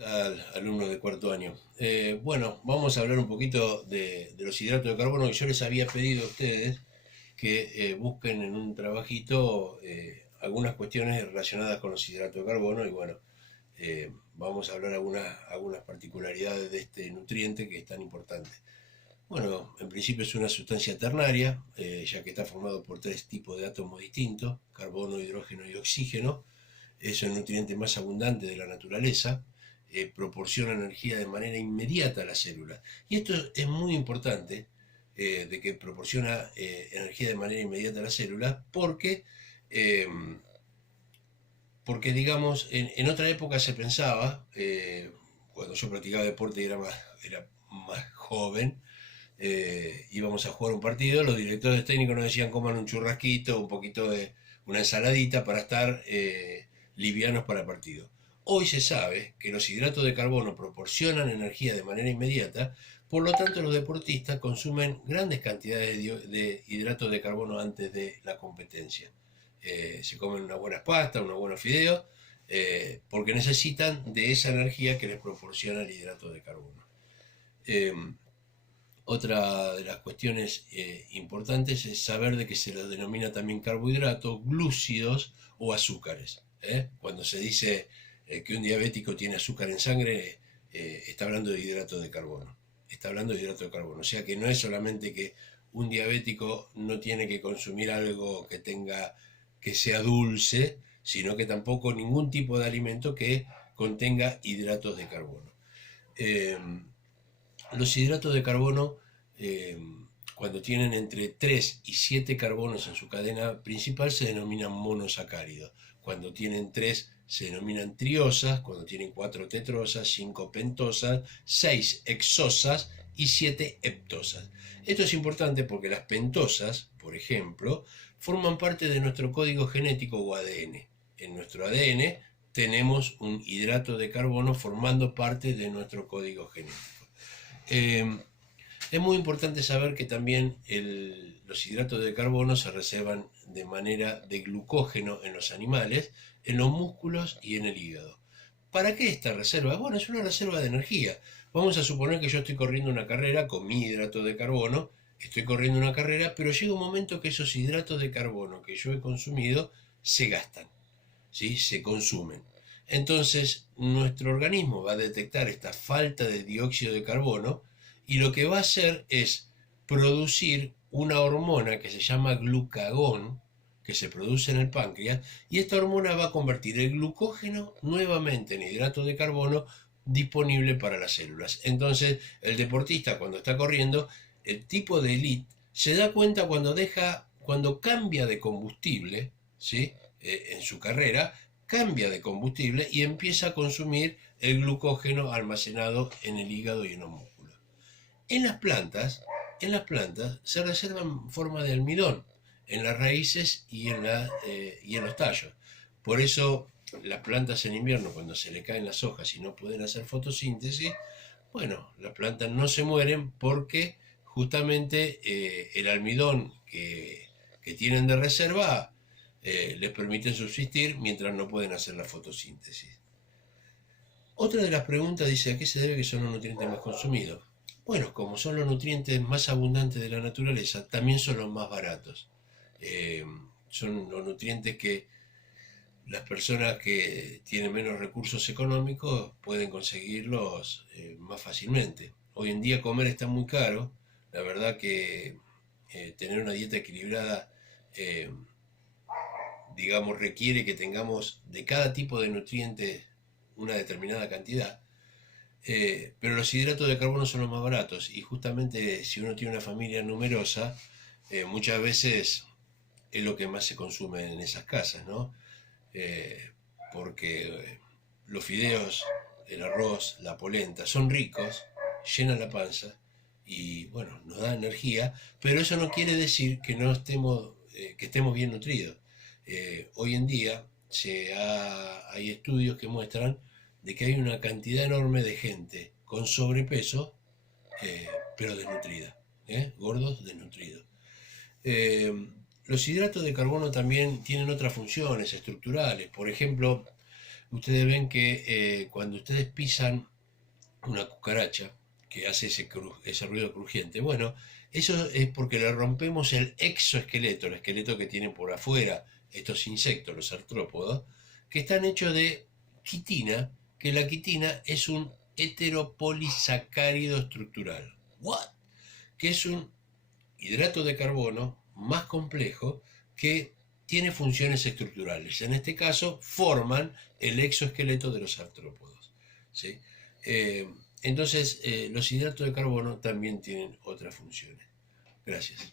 Alumnos de cuarto año. Bueno, vamos a hablar un poquito de los hidratos de carbono que yo les había pedido a ustedes que busquen en un trabajito algunas cuestiones relacionadas con los hidratos de carbono y bueno, vamos a hablar algunas particularidades de este nutriente que es tan importante. Bueno, en principio es una sustancia ternaria, ya que está formado por tres tipos de átomos distintos, carbono, hidrógeno y oxígeno. Es el nutriente más abundante de la naturaleza, proporciona energía de manera inmediata a las células. Y esto es muy importante, de que proporciona energía de manera inmediata a las células, eh, porque digamos, en otra época se pensaba, cuando yo practicaba deporte y era más joven, íbamos a jugar un partido, los directores técnicos nos decían coman un churrasquito, un poquito de una ensaladita para estar livianos para el partido. Hoy se sabe que los hidratos de carbono proporcionan energía de manera inmediata, por lo tanto los deportistas consumen grandes cantidades de hidratos de carbono antes de la competencia. Se comen unas buenas pastas, unos buenos fideos, porque necesitan de esa energía que les proporciona el hidrato de carbono. Eh, Otra de las cuestiones importantes es saber de que se los denomina también carbohidratos, glúcidos o azúcares. Cuando se dice que un diabético tiene azúcar en sangre, está hablando de hidrato de carbono. Está hablando de hidrato de carbono. O sea que no es solamente que un diabético no tiene que consumir algo que sea dulce, sino que tampoco ningún tipo de alimento que contenga hidratos de carbono. Eh, los hidratos de carbono, eh, cuando tienen entre 3 y 7 carbonos en su cadena principal, se denominan monosacáridos. Cuando tienen 3 se denominan triosas, cuando tienen 4 tetrosas, 5 pentosas, 6 hexosas y 7 heptosas. Esto es importante porque las pentosas, por ejemplo, forman parte de nuestro código genético o ADN. En nuestro ADN tenemos un hidrato de carbono formando parte de nuestro código genético. Eh, es muy importante saber que también los hidratos de carbono se reservan de manera de glucógeno en los animales, en los músculos y en el hígado. ¿Para qué esta reserva? Bueno, es una reserva de energía. Vamos a suponer que yo estoy corriendo una carrera con mi hidrato de carbono, estoy corriendo una carrera, pero llega un momento que esos hidratos de carbono que yo he consumido se gastan, ¿sí? Se consumen. Entonces, nuestro organismo va a detectar esta falta de dióxido de carbono y lo que va a hacer es producir una hormona que se llama glucagón, que se produce en el páncreas, y esta hormona va a convertir el glucógeno nuevamente en hidrato de carbono disponible para las células. Entonces, el deportista cuando está corriendo, el tipo de elite, se da cuenta cuando cambia de combustible, ¿sí? En su carrera, cambia de combustible y empieza a consumir el glucógeno almacenado en el hígado y en los músculos. En las plantas, en las plantas se reserva en forma de almidón, en las raíces y en los tallos. Por eso las plantas en invierno, cuando se le caen las hojas y no pueden hacer fotosíntesis, bueno, las plantas no se mueren porque justamente el almidón que tienen de reserva les permite subsistir mientras no pueden hacer la fotosíntesis. Otra de las preguntas dice, ¿a qué se debe que son los nutrientes más consumidos? Bueno, como son los nutrientes más abundantes de la naturaleza, también son los más baratos. Eh, Son los nutrientes que las personas que tienen menos recursos económicos pueden conseguirlos más fácilmente. Hoy en día comer está muy caro. La verdad que tener una dieta equilibrada, eh, digamos, requiere que tengamos de cada tipo de nutrientes una determinada cantidad. Pero los hidratos de carbono son los más baratos y justamente si uno tiene una familia numerosa, muchas veces es lo que más se consume en esas casas, ¿no? Eh, Porque los fideos, el arroz, la polenta son ricos, llenan la panza y bueno, nos da energía, pero eso no quiere decir que no estemos, que estemos bien nutridos. Hoy en día hay estudios que muestran de que hay una cantidad enorme de gente con sobrepeso, pero desnutrida, gordos desnutridos. Los hidratos de carbono también tienen otras funciones estructurales. Por ejemplo, ustedes ven que cuando ustedes pisan una cucaracha que hace ese ruido crujiente, bueno, eso es porque le rompemos el exoesqueleto, el esqueleto que tienen por afuera estos insectos, los artrópodos, que están hechos de quitina, que la quitina es un heteropolisacárido estructural. ¿What? Que es un hidrato de carbono más complejo que tiene funciones estructurales. En este caso, forman el exoesqueleto de los artrópodos. ¿Sí? Entonces, los hidratos de carbono también tienen otras funciones. Gracias.